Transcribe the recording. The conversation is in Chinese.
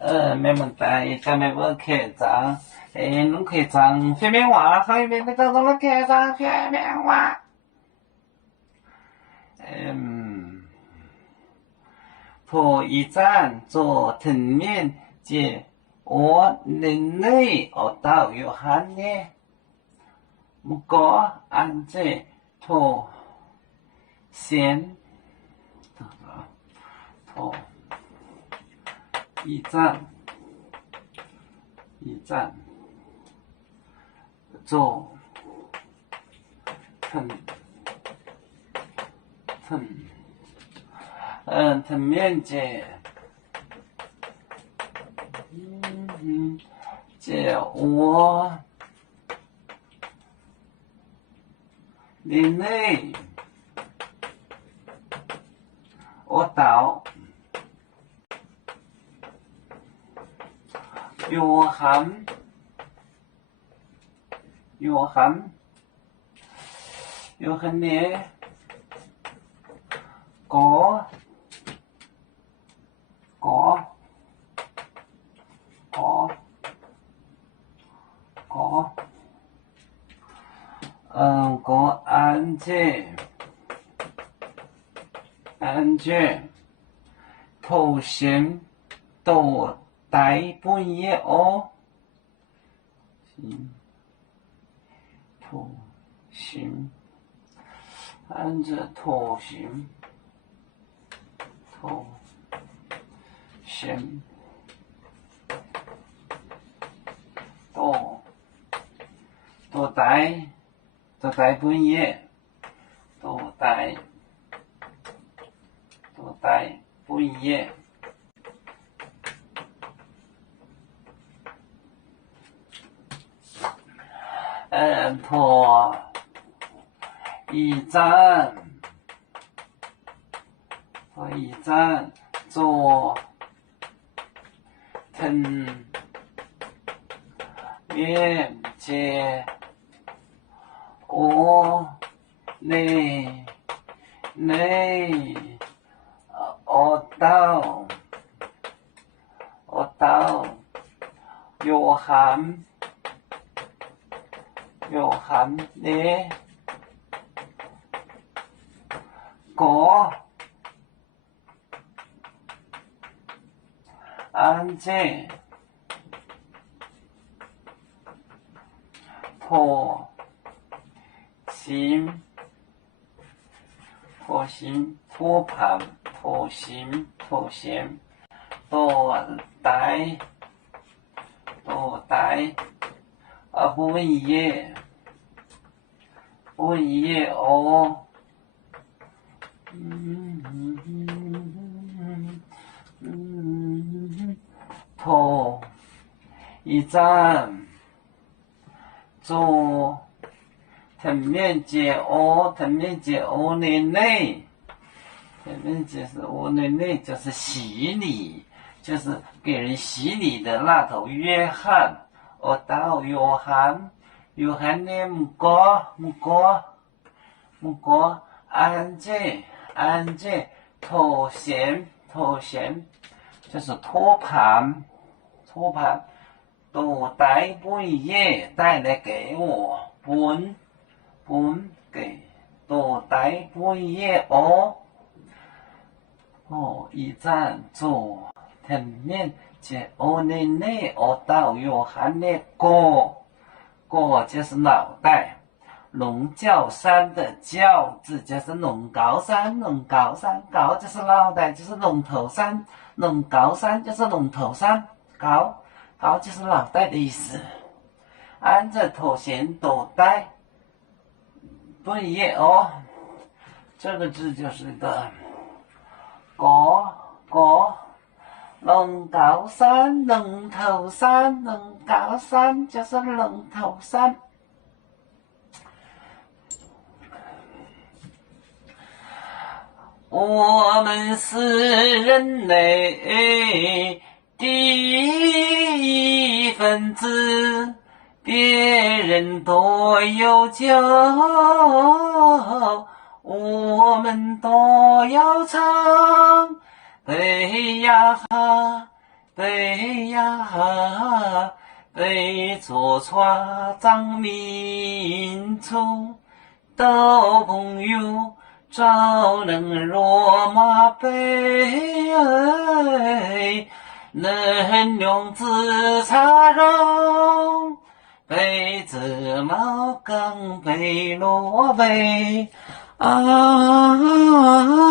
没问题，下面我开张。侬开张废面话，还有没得当中的开张废面话？破一站做藤面接我人类到有限呢，不过按这破先破一站做藤面接接我人类我到约翰呢có có anh chê thổ xem tổ tái bún ye ô thổ xem anh chê thổ xem tổ tái bún ye tổ tái bún ye破一站做藤面接我内我到约翰呢có anh chê thổ xem tổ tái bún ye ô thổ一站做藤面接欧年内，藤面接是欧年内，就是洗礼，就是给人洗礼的那头约翰。我到约翰呢唔过安这头衔就是托盘，都带本嘢带来给我，本给都带本嘢一站做藤面接我年内我到约翰的过就是脑袋。龙角山的角字就是龙高山，高就是脑袋，就是龙头山，龙高山就是龙头山，高就是脑袋的意思。按着头衔都带不一样这个字就是个龙高山，龙头山，龙高山就是龙头山。我们是人类第一分子，别人都有救，我们都要唱。咿呀哈，北呀北，坐船张民族，斗朋友招人落马背，能用自茶肉，背着毛更背落背啊。